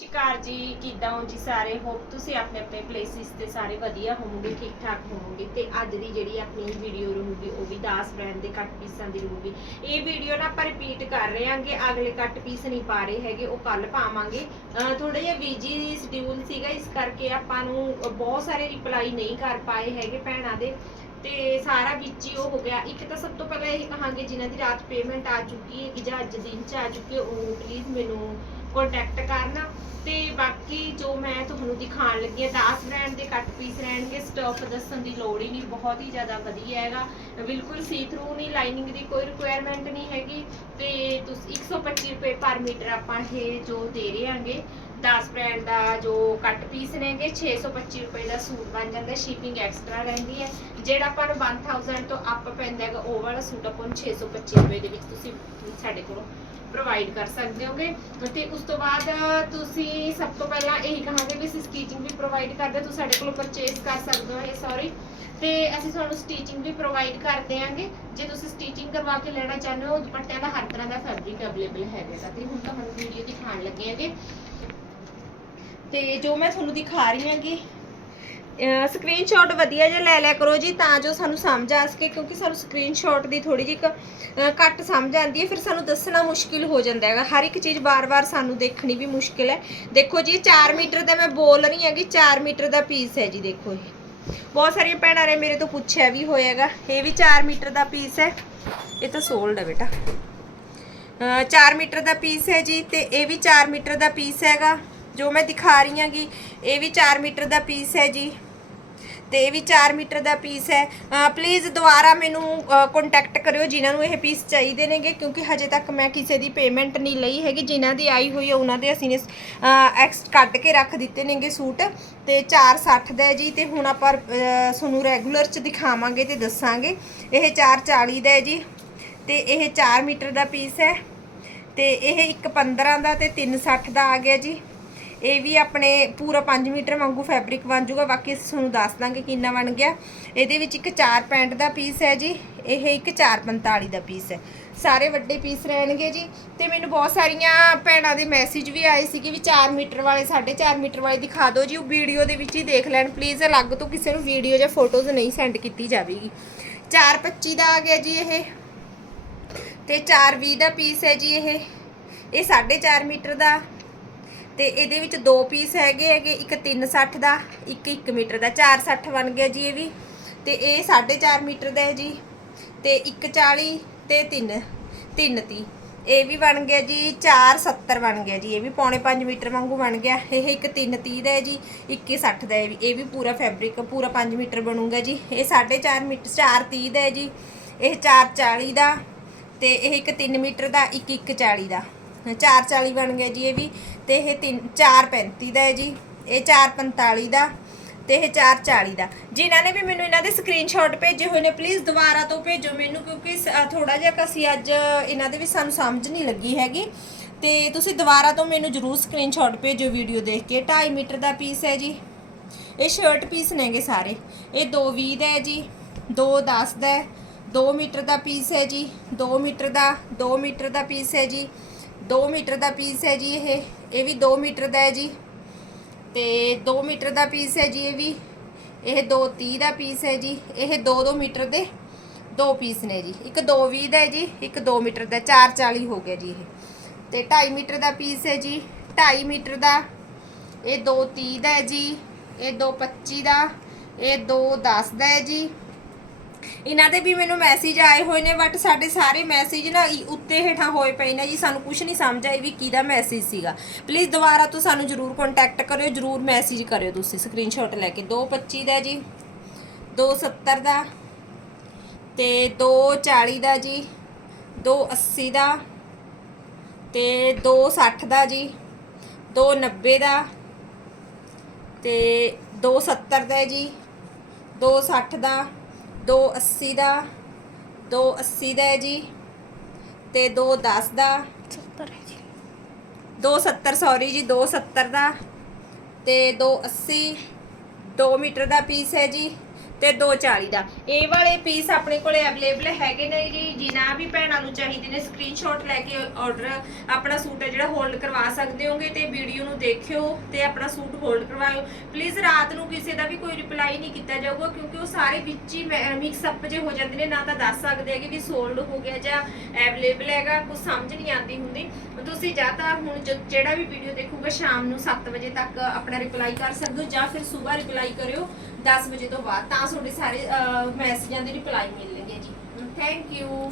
ਸ਼ਿਕਾਰ ਜੀ, ਕਿਦਾਂ ਹੋ ਜੀ ਸਾਰੇ? ਹੋਪ ਤੁਸੀਂ ਆਪਣੇ ਆਪਣੇ ਪਲੇਸਿਸ ਤੇ ਸਾਰੇ ਵਧੀਆ ਹੋਵੋਗੇ, ਠੀਕ ਠਾਕ ਹੋਵੋਗੇ ਤੇ ਅੱਜ ਦੀ ਜਿਹੜੀ ਆਪਣੀ ਵੀਡੀਓ ਰਹੂਗੀ, ਉਹ ਵੀ ਦਾਸ ਬ੍ਰਾਂਡ ਦੇ ਕੱਟ ਪੀਸਾਂ ਦੀ ਰਹੂਗੀ। ਇਹ ਵੀਡੀਓ ਨਾ ਆਪਾਂ ਰਿਪੀਟ ਕਰ ਰਹੇ ਹਾਂਗੇ, ਅਗਲੇ ਕੱਟ ਪੀਸ ਨਹੀਂ ਪਾ ਰਹੇ ਹੈਗੇ, ਉਹ ਕੱਲ ਪਾਵਾਂਗੇ। ਥੋੜਾ ਜਿਹਾ ਬੀਜੀ ਸ਼ਡਿਊਲ ਸੀਗਾ, ਇਸ ਕਰਕੇ ਆਪਾਂ ਨੂੰ ਬਹੁਤ ਸਾਰੇ ਰਿਪਲਾਈ ਨਹੀਂ ਕਰ ਪਾਏ ਹੈਗੇ ਭੈਣਾਂ ਦੇ। ਤੇ ਸਾਰਾ ਵਿੱਚ ਹੀ ਉਹ ਹੋ ਗਿਆ। ਇੱਕ ਤਾਂ ਸਭ ਤੋਂ ਪਹਿਲਾਂ ਇਹ ਕਹਾਂਗੇ, ਜਿਨ੍ਹਾਂ ਦੀ ਰਾਤ ਪੇਮੈਂਟ ਆ ਚੁੱਕੀ ਹੈ ਜਾਂ ਅੱਜ ਦਿਨ ਚ ਆ ਚੁੱਕੀ ਹੈ, ਉਹ ਪਲੀਜ਼ ਮੈਨੂੰ ਕੰਟੈਕਟ ਕਰਨਾ ਤੇ ਬਾਕੀ ਜੋ ਮੈਂ ਤੁਹਾਨੂੰ ਦਿਖਾਉਣ ਲੱਗੀ ਹਾਂ 10 ਬ੍ਰਾਂਡ ਦੇ ਕੱਟ ਪੀਸ ਰਹਿਣਗੇ ਸਟਫ ਦੱਸਣ ਦੀ ਲੋੜ ਹੀ ਨਹੀਂ, ਬਹੁਤ ਹੀ ਜ਼ਿਆਦਾ ਵਧੀਆ ਹੈਗਾ। ਬਿਲਕੁਲ ਸੀ ਥਰੂ ਨਹੀਂ ਲਾਈਨਿੰਗ ਦੀ ਕੋਈ ਰਿਕੁਆਇਰਮੈਂਟ ਨਹੀਂ ਹੈਗੀ ਤੇ ਤੁਸੀਂ 125 ਰੁਪਏ ਪਰ ਮੀਟਰ ਆਪਾਂ ਇਹ ਜੋ ਦੇ ਰਹੇ ਹਾਂਗੇ। 10 ਬ੍ਰਾਂਡ ਦਾ ਜੋ ਕੱਟ ਪੀਸ ਨੇਗੇ 625 ਰੁਪਏ ਦਾ ਸੂਟ ਬਣ ਜਾਂਦਾ ਸ਼ਿਪਿੰਗ ਐਕਸਟਰਾ ਰਹਿੰਦੀ ਹੈ। ਜਿਹੜਾ ਆਪਾਂ ਨੂੰ 1000 ਤੋਂ ਅੱਪ ਪੈਂਦਾ ਹੈਗਾ, ਉਹ ਵਾਲਾ ਸੂਟ ਆਪਾਂ ਨੂੰ 625 ਰੁਪਏ ਦੇ ਵਿੱਚ ਤੁਸੀਂ ਸਾਡੇ ਕੋਲੋਂ ਪ੍ਰੋਵਾਈਡ ਕਰ ਸਕਦੇ ਹੋਗੇ। ਤੇ ਉਸ ਤੋਂ ਬਾਅਦ ਤੁਸੀਂ ਸਭ ਤੋਂ ਪਹਿਲਾਂ ਇਹੀ ਕਹਾਂਗੇ ਵੀ ਅਸੀਂ ਸਟੀਚਿੰਗ ਵੀ ਪ੍ਰੋਵਾਈਡ ਕਰਦੇ ਤੁਸੀਂ ਸਾਡੇ ਕੋਲੋਂ ਪਰਚੇਸ ਕਰ ਸਕਦੇ ਹੋ ਇਹ ਸੌਰੀ ਤੇ ਅਸੀਂ ਤੁਹਾਨੂੰ ਸਟੀਚਿੰਗ ਵੀ ਪ੍ਰੋਵਾਈਡ ਕਰ ਦਿਆਂਗੇ। ਜੇ ਤੁਸੀਂ ਸਟੀਚਿੰਗ ਕਰਵਾ ਕੇ ਲੈਣਾ ਚਾਹੁੰਦੇ ਹੋ, ਦੁਪੱਟਿਆਂ ਦਾ ਹਰ ਤਰ੍ਹਾਂ ਦਾ ਫੈਬਰਿਕ ਅਵੇਲੇਬਲ ਹੈਗਾ। ਗਾ ਤੇ ਹੁਣ ਤੁਹਾਨੂੰ ਵੀਡੀਓ ਦਿਖਾਉਣ ਲੱਗੇ ਹੈਗੇ। ਤੇ ਜੋ ਮੈਂ ਤੁਹਾਨੂੰ ਦਿਖਾ ਰਹੀ ਹਾਂਗੀ ਸਕਰੀਨਸ਼ਾਟ ਵਧੀਆ ਜਿਹਾ ਲੈ ਲਿਆ ਕਰੋ ਜੀ, ਤਾਂ ਜੋ ਸਾਨੂੰ ਸਮਝ ਆ ਸਕੇ, ਕਿਉਂਕਿ ਸਾਨੂੰ ਸਕਰੀਨਸ਼ਾਟ ਦੀ ਥੋੜੀ ਜਿਹੀ ਕ- ਘੱਟ ਸਮਝ ਆਉਂਦੀ ਹੈ, ਫਿਰ ਸਾਨੂੰ ਦੱਸਣਾ ਮੁਸ਼ਕਿਲ ਹੋ ਜਾਂਦਾ ਹੈਗਾ। ਹਰ ਇੱਕ ਚੀਜ਼ ਵਾਰ ਵਾਰ ਸਾਨੂੰ ਦੇਖਣੀ ਵੀ ਮੁਸ਼ਕਿਲ ਹੈ। ਦੇਖੋ ਜੀ 4 ਮੀਟਰ ਦਾ ਮੈਂ ਬੋਲ ਰਹੀ ਹੈਗੀ 4 ਮੀਟਰ ਦਾ ਪੀਸ ਹੈ ਜੀ, ਦੇਖੋ ਇਹ ਬਹੁਤ ਸਾਰੀਆਂ ਭੈਣਾਂ ਨੇ ਮੇਰੇ ਤੋਂ ਪੁੱਛਿਆ ਵੀ ਹੋਏਗਾ ਇਹ ਵੀ 4 ਮੀਟਰ ਦਾ ਪੀਸ ਹੈ। ਇਹ ਤਾਂ ਸੋਲਡ ਹੈ ਬੇਟਾ। 4 ਮੀਟਰ ਦਾ ਪੀਸ ਹੈ ਜੀ, ਤੇ ਇਹ ਵੀ 4 ਮੀਟਰ ਦਾ ਪੀਸ ਹੈਗਾ। ਜੋ ਮੈਂ ਦਿਖਾ ਰਹੀ ਹਾਂਗੀ, ਇਹ ਵੀ 4 ਮੀਟਰ ਦਾ ਪੀਸ ਹੈ ਜੀ। ਤੇ ਇਹ ਵੀ 4 ਮੀਟਰ ਦਾ ਪੀਸ ਹੈ। ਪਲੀਜ਼ ਦੁਬਾਰਾ ਮੈਨੂੰ ਕੰਟੈਕਟ ਕਰਿਓ ਜਿਨ੍ਹਾਂ ਨੂੰ ਇਹ ਪੀਸ ਚਾਹੀਦੇ ਨੇਗੇ, ਕਿਉਂਕਿ ਹਜੇ ਤੱਕ ਮੈਂ ਕਿਸੇ ਦੀ ਪੇਮੈਂਟ ਨਹੀਂ ਲਈ ਹੈਗੀ। ਜਿਨ੍ਹਾਂ ਦੀ ਆਈ ਹੋਈ ਹੈ, ਉਹਨਾਂ ਦੇ ਅਸੀਂ ਨੇ ਐਕਸ ਕੱਢ ਕੇ ਰੱਖ ਦਿੱਤੇ ਨੇਗੇ ਸੂਟ। ਤੇ 460 ਦਾ ਹੈ ਜੀ, ਤੇ ਹੁਣ ਆਪਾਂ ਤੁਹਾਨੂੰ ਰੈਗੂਲਰ ਚ ਦਿਖਾਵਾਂਗੇ ਤੇ ਦੱਸਾਂਗੇ। ਇਹ 440 ਦਾ ਹੈ ਜੀ। ਤੇ ਇਹ 4 ਮੀਟਰ ਦਾ ਪੀਸ ਹੈ। ਤੇ ਇਹ ਇੱਕ 15 ਦਾ ਤੇ 360 ਦਾ ਆ ਗਿਆ ਜੀ। ਇਹ ਵੀ ਆਪਣੇ ਪੂਰਾ 5 ਮੀਟਰ ਵਾਂਗੂ ਫੈਬਰਿਕ ਬਣ ਜਾਊਗਾ। ਬਾਕੀ ਅਸੀਂ ਤੁਹਾਨੂੰ ਦੱਸ ਦਾਂਗੇ ਕਿੰਨਾ ਬਣ ਗਿਆ। ਇਹਦੇ ਵਿੱਚ ਇੱਕ 4 ਪੈਂਟ ਦਾ ਪੀਸ ਹੈ ਜੀ। ਇਹ ਇੱਕ 445 ਦਾ ਪੀਸ ਹੈ। ਸਾਰੇ ਵੱਡੇ ਪੀਸ ਰਹਿਣਗੇ ਜੀ। ਤੇ ਮੈਨੂੰ ਬਹੁਤ ਸਾਰੀਆਂ ਭੈਣਾਂ ਦੇ ਮੈਸੇਜ ਵੀ ਆਏ ਸੀ ਕਿ ਵੀ 4 ਮੀਟਰ ਵਾਲੇ 4.5 ਮੀਟਰ ਵਾਲੇ ਦਿਖਾ ਦਿਓ ਜੀ। ਉਹ ਵੀਡੀਓ ਦੇ ਵਿੱਚ ਹੀ ਦੇਖ ਲੈਣ। ਪਲੀਜ਼ ਅਲੱਗ ਤੋਂ ਕਿਸੇ ਨੂੰ ਵੀਡੀਓ ਜਾਂ ਫੋਟੋਜ਼ ਨਹੀਂ ਸੈਂਡ ਕੀਤੀ ਜਾਵੇਗੀ। 425 ਦਾ ਆ ਗਿਆ ਜੀ ਇਹ। ਤੇ 420 ਦਾ ਪੀਸ ਹੈ ਜੀ ਇਹ। ਇਹ 4.5 ਮੀਟਰ ਦਾ। ਤੇ ਇਹਦੇ ਵਿੱਚ ਦੋ ਪੀਸ ਹੈਗੇ ਹੈਗੇ, ਇੱਕ 360 ਦਾ, ਇੱਕ 1 ਮੀਟਰ ਦਾ 460 ਬਣ ਗਿਆ ਜੀ ਇਹ ਵੀ। ਤੇ ਇਹ 4.5 ਮੀਟਰ ਦਾ ਹੈ ਜੀ, ਤੇ 140 ਤੇ 3 330 ਇਹ ਵੀ ਬਣ ਗਿਆ ਜੀ 470 ਬਣ ਗਿਆ ਜੀ, ਇਹ ਵੀ ਪੌਣੇ 5 ਮੀਟਰ ਵਾਂਗੂ ਬਣ ਗਿਆ। ਇਹ ਇੱਕ 330 ਦਾ ਹੈ ਜੀ 2160 ਦਾ ਹੈ ਵੀ। ਇਹ ਵੀ ਪੂਰਾ ਫੈਬਰਿਕ, ਪੂਰਾ 5 ਮੀਟਰ ਬਣੂਗਾ ਜੀ। ਇਹ 4.5 ਮੀਟਰ 430 ਦਾ ਹੈ ਜੀ, ਇਹ 440 ਦਾ, ਤੇ ਇਹ ਇੱਕ 3 ਮੀਟਰ ਦਾ, ਇੱਕ 140 ਦਾ। 440 ਬਣ ਗਿਆ ਜੀ ਇਹ ਵੀ, ਤੇ ਇਹ 3 435 ਦਾ ਹੈ ਜੀ, ਇਹ 445 ਦਾ ਤੇ ਇਹ 440 ਦਾ। ਜਿਨ੍ਹਾਂ ਨੇ ਵੀ ਮੈਨੂੰ ਇਹਨਾਂ ਦੇ ਸਕਰੀਨਸ਼ਾਟ ਭੇਜੇ ਹੋਏ ਨੇ ਪਲੀਜ਼ ਦੁਬਾਰਾ ਤੋਂ ਭੇਜੋ ਮੈਨੂੰ, ਕਿਉਂਕਿ ਥੋੜਾ ਜਿਹਾ ਕਸੀ ਅੱਜ ਇਹਨਾਂ ਦੇ ਵੀ ਸਾਨੂੰ ਸਮਝ ਨਹੀਂ ਲੱਗੀ ਹੈਗੀ। ਤੇ ਤੁਸੀਂ ਦੁਬਾਰਾ ਤੋਂ ਮੈਨੂੰ ਜਰੂਰ ਸਕਰੀਨਸ਼ਾਟ ਭੇਜੋ ਵੀਡੀਓ ਦੇਖ ਕੇ। 2.5 ਮੀਟਰ ਦਾ ਪੀਸ ਹੈ ਜੀ। ਇਹ ਸ਼ਰਟ ਪੀਸ ਨੇਗੇ ਸਾਰੇ। ਇਹ 220 ਦਾ ਹੈ ਜੀ 210 ਦਾ ਹੈ 2 ਮੀਟਰ ਦਾ ਪੀਸ ਹੈ ਜੀ 2 ਮੀਟਰ ਦਾ 2 ਮੀਟਰ ਦਾ ਪੀਸ ਹੈ ਜੀ। 2 ਮੀਟਰ ਦਾ ਪੀਸ ਹੈ ਜੀ ਇਹ ਇਹ ਵੀ 2 ਮੀਟਰ ਦਾ ਹੈ ਜੀ। ਤੇ 2 ਮੀਟਰ ਦਾ ਪੀਸ ਹੈ ਜੀ ਇਹ ਵੀ, ਇਹ 230 ਦਾ ਪੀਸ ਹੈ ਜੀ, ਇਹ 2-2 ਮੀਟਰ ਦੇ ਦੋ ਪੀਸ ਨੇ ਜੀ। ਇੱਕ 220 ਦਾ ਹੈ ਜੀ, ਇੱਕ 2 ਮੀਟਰ ਦਾ 440 ਹੋ ਗਿਆ ਜੀ ਇਹ। ਤੇ 2.5 ਮੀਟਰ ਦਾ ਪੀਸ ਹੈ ਜੀ 2.5 ਮੀਟਰ ਦਾ, ਇਹ 230 ਦਾ ਹੈ ਜੀ, ਇਹ 225 ਦਾ, ਇਹ 210 ਦਾ ਹੈ ਜੀ ਇਹਨਾਂ ਦੇ ਵੀ ਮੈਨੂੰ ਮੈਸੇਜ ਆਏ ਹੋਏ ਨੇ ਬਟ ਸਾਡੇ ਸਾਰੇ ਮੈਸੇਜ ਨਾ ਇ ਉੱਤੇ ਹੇਠਾਂ ਹੋਏ ਪਏ ਨੇ ਜੀ, ਸਾਨੂੰ ਕੁਝ ਨਹੀਂ ਸਮਝ ਆਈ ਵੀ ਕਿਹਦਾ ਮੈਸੇਜ ਸੀਗਾ। ਪਲੀਜ਼ ਦੁਬਾਰਾ ਤੋਂ ਸਾਨੂੰ ਜਰੂਰ ਕੰਟੈਕਟ ਕਰਿਓ, ਜਰੂਰ ਮੈਸੇਜ ਕਰਿਓ ਤੁਸੀਂ ਸਕਰੀਨਸ਼ਾਟ ਲੈ ਕੇ। 225 ਦਾ ਜੀ 270 ਦਾ ਤੇ 240 ਦਾ ਜੀ 280 ਦਾ ਤੇ 260 ਦਾ ਜੀ 290 ਦਾ ਤੇ 270 ਦਾ ਜੀ 260 ਦਾ 280 ਦਾ 280 ਦਾ ਹੈ ਜੀ ਤੇ 210 ਦਾ। 70 ਹੈ ਜੀ। 270 ਸੌਰੀ ਜੀ 270 ਦਾ ਤੇ 280 2 ਮੀਟਰ ਦਾ ਪੀਸ ਹੈ ਜੀ। ਤੇ 240 ਦਾ। ਇਹ ਵਾਲੇ ਪੀਸ ਆਪਣੇ ਕੋਲੇ ਅਵੇਲੇਬਲ ਹੈਗੇ ਨੇ ਜੀ। ਜਿਨ੍ਹਾਂ ਵੀ ਭੈਣਾਂ ਨੂੰ ਚਾਹੀਦੇ ਨੇ ਸਕਰੀਨਸ਼ਾਟ ਲੈ ਕੇ ਆਰਡਰ ਆਪਣਾ ਸੂਟ ਹੈ ਜਿਹੜਾ ਹੋਲਡ ਕਰਵਾ ਸਕਦੇ ਹੋਗੇ ਤੇ ਵੀਡੀਓ ਨੂੰ ਦੇਖਿਓ ਤੇ ਆਪਣਾ ਸੂਟ ਹੋਲਡ ਕਰਵਾਇਓ। ਪਲੀਜ਼ ਰਾਤ ਨੂੰ ਕਿਸੇ ਦਾ ਵੀ ਕੋਈ ਰਿਪਲਾਈ ਨਹੀਂ ਕੀਤਾ ਜਾਊਗਾ ਕਿਉਂਕਿ ਉਹ ਸਾਰੇ ਵਿੱਚ ਹੀ ਮਿਕਸ ਅਪ ਜੇ ਹੋ ਜਾਂਦੇ ਨੇ, ਨਾ ਤਾਂ ਦੱਸ ਸਕਦੇ ਹੈਗੇ ਵੀ ਸੋਲਡ ਹੋ ਗਿਆ ਜਾਂ ਅਵੇਲੇਬਲ ਹੈਗਾ। ਕੁਝ ਸਮਝ ਨਹੀਂ ਆਉਂਦੀ ਹੁੰਦੀ। ਤੁਸੀਂ ਜਾਂ ਤਾਂ ਹੁਣ ਜਿਹੜਾ ਵੀ ਵੀਡੀਓ ਦੇਖੂਗਾ ਸ਼ਾਮ ਨੂੰ 7 ਵਜੇ ਤੱਕ ਆਪਣਾ ਰਿਪਲਾਈ ਕਰ ਸਕਦੇ ਹੋ ਜਾਂ ਫਿਰ ਸਵੇਰ ਰਿਪਲਾਈ ਕਰਿਓ 10 ਵਜੇ ਤੋਂ ਬਾਅਦ। ਤਾਂ ਤੁਹਾਡੇ ਸਾਰੇ ਮੈਸੇਜਾਂ ਦੇ ਰਿਪਲਾਈ ਮਿਲਣਗੇ ਜੀ। Thank you